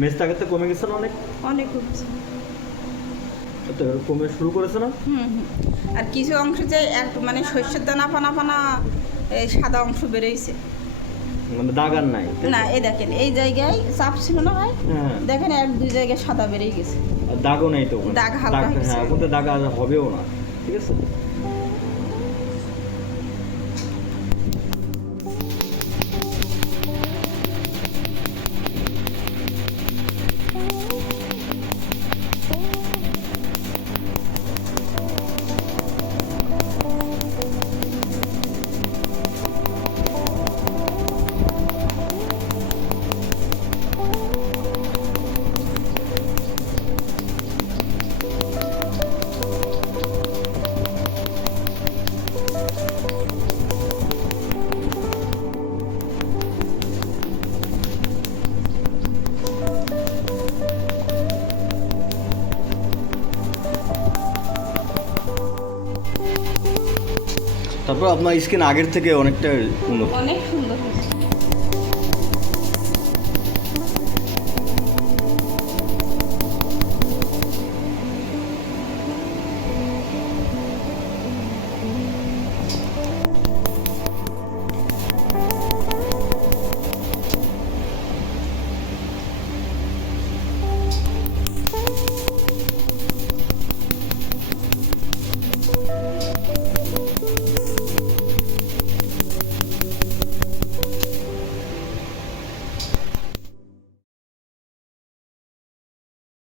মেজটা আগের থেকে কমে গেছে না অনেক? অনেক কমছে। তো কমে শুরু করেছে না? আর কিছু অংশ যে একটু মানে শস্যের দানা পানা পানা এই সাদা অংশ বেরোইছে। মানে দাগ আর নাই? না এই দেখেন এই জায়গায় চাপ ছিল না ভাই, হ্যাঁ। দেখেন এক দুই জায়গায় সাদা বেরিয়ে গেছে। আর দাগও নেই তো ওখানে। দাগ হালকা হয়ে গেছে। হ্যাঁ, ওখান থেকে দাগ আর হবেও না, ঠিক আছে? তারপর আপনার স্কিন আগের থেকে অনেকটা উন্নত। অনেক সুন্দর হয়েছে।